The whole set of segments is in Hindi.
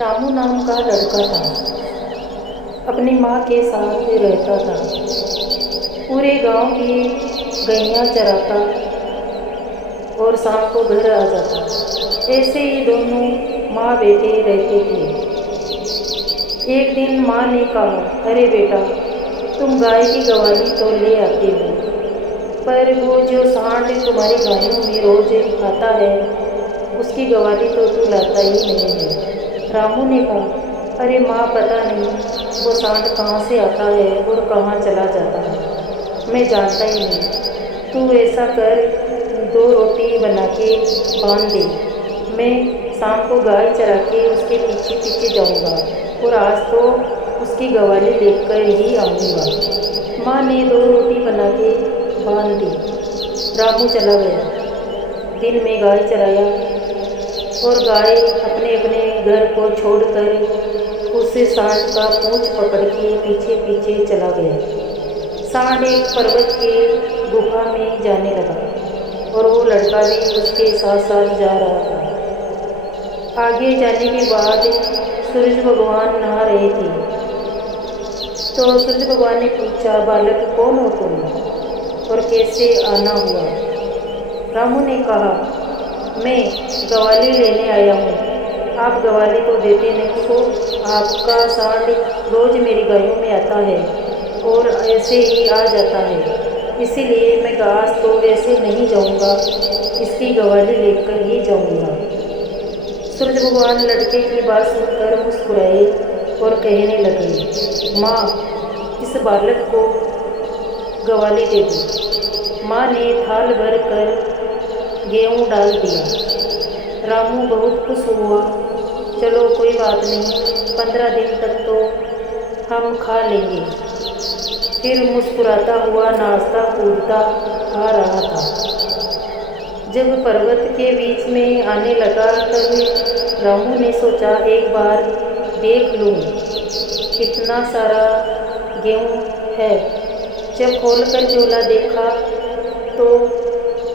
रामू नाम का लड़का था। अपनी माँ के साथ रहता था। पूरे गांव की गैया चराता और शाम को घर आ जाता। ऐसे ही दोनों माँ बेटे रहते थे। एक दिन माँ ने कहा, अरे बेटा, तुम गाय की गवाली तो ले आते हो, पर वो जो सांड तुम्हारी गायों में रोज आता है, उसकी गवाली तो तू लाता ही नहीं है। रामू ने कहा, अरे माँ, पता नहीं वो सांड कहाँ से आता है और कहाँ चला जाता है, मैं जानता ही नहीं। तू ऐसा कर, 2 रोटी बना के बांध दे। मैं शाम को गाय चरा के उसके पीछे पीछे जाऊंगा और आज तो उसकी गवाली लेकर ही आऊँगा। माँ ने 2 रोटी बना के बांध दी। रामू चला गया। दिन में गाय चराया और गाय अपने अपने घर को छोड़कर उस सांड का पूंछ पकड़ के पीछे पीछे चला गया। सांड एक पर्वत के गुफा में जाने लगा और वो लड़का भी उसके साथ साथ जा रहा था। आगे जाने के बाद सूरज भगवान नहा रहे थे। तो सूरज भगवान ने पूछा, बालक कौन हो तुम और कैसे आना हुआ? रामू ने कहा, मैं गवाली लेने आया हूँ। आप गवाली तो देते नहीं हो। आपका सांड रोज मेरी गायों में आता है और ऐसे ही आ जाता है, इसीलिए मैं आज तो ऐसे नहीं जाऊँगा, इसकी गवाली लेकर ही जाऊँगा। सूरज भगवान लड़के की बात सुनकर मुस्कुराए और कहने लगे, माँ, इस बालक को गवाली दे दो। माँ ने थाल भर कर गेहूँ डाल दिया। रामू बहुत खुश हुआ। चलो कोई बात नहीं, 15 दिन तक तो हम खा लेंगे। फिर मुस्कुराता हुआ नाचता कूदता आ रहा था। जब पर्वत के बीच में आने लगा तब रामू ने सोचा, एक बार देख लूँ कितना सारा गेहूँ है। जब खोलकर झोला देखा तो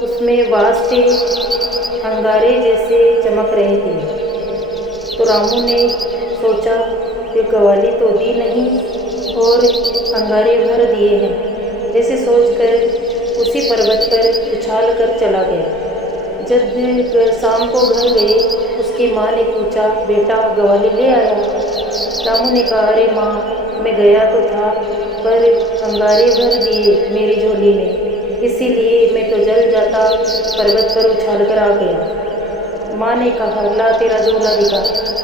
उसमें वास्ते अंगारे जैसे चमक रहे थे। तो रामू ने सोचा कि गवाली तो दी नहीं और अंगारे भर दिए हैं। ऐसे सोचकर उसी पर्वत पर उछाल कर चला गया। जब शाम को घर गए, उसकी माँ ने पूछा, बेटा गवाली ले आया? रामू ने कहा, अरे माँ, मैं गया तो था पर अंगारे भर दिए मेरी झोली में, इसीलिए मैं तो जल जाता पर्वत पर उछाल कर आ गया। माँ ने कहा, ला तेरा झोला दिखा।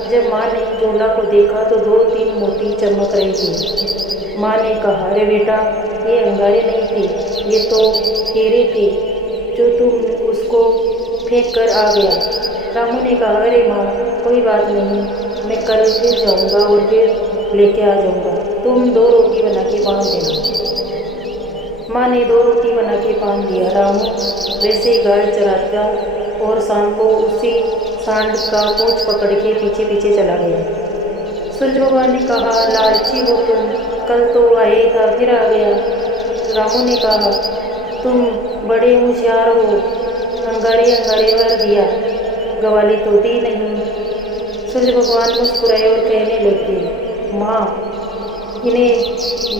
जब माँ ने झोला को देखा तो 2-3 मोती चमक रही थी। माँ ने कहा, अरे बेटा, ये अंगारे नहीं थे, ये तो हीरे थे जो तुम उसको फेंक कर आ गया। रामू ने कहा, अरे माँ, कोई बात नहीं, मैं कल फिर जाऊँगा और फिर लेके आ जाऊँगा। तुम 2 रोटी बना के बांध देना। माँ ने 2 रोटी बना के बांध दिया। रामू वैसे ही गाय चराता और शाम को उसी सांड का पूंछ पकड़ के पीछे पीछे चला गया। सूरज भगवान ने कहा, लालची हो तुम, कल तो आए था फिर आ गया। रामू ने कहा, तुम बड़े होशियार हो, अंगारे अंगारे भर दिया, गवाली तो दी नहीं। सूरज भगवान मुस्कुराए और कहने लगे, माँ, इन्हें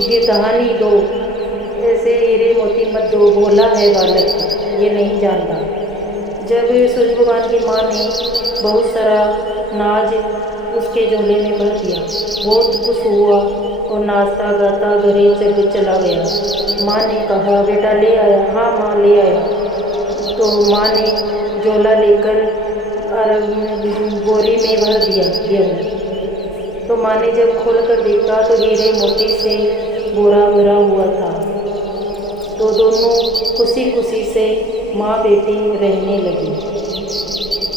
गिरधानी दो, ऐसे हीरे मोती मत दो, भोला है बालक, ये नहीं जानता। जब सूरज भगवान की माँ ने बहुत सारा नाज उसके झोले में भर दिया, बहुत खुश हुआ और नाचता गाता घरे चला गया। माँ ने कहा, बेटा ले आया? हाँ माँ, ले आया। तो माँ ने झोला लेकर बोरी में भर दिया गेहूँ। तो माँ ने जब खोल कर देखा तो हीरे मोती से बोरा भरा हुआ था। तो दोनों खुशी खुशी से माँ बेटी रहने लगी।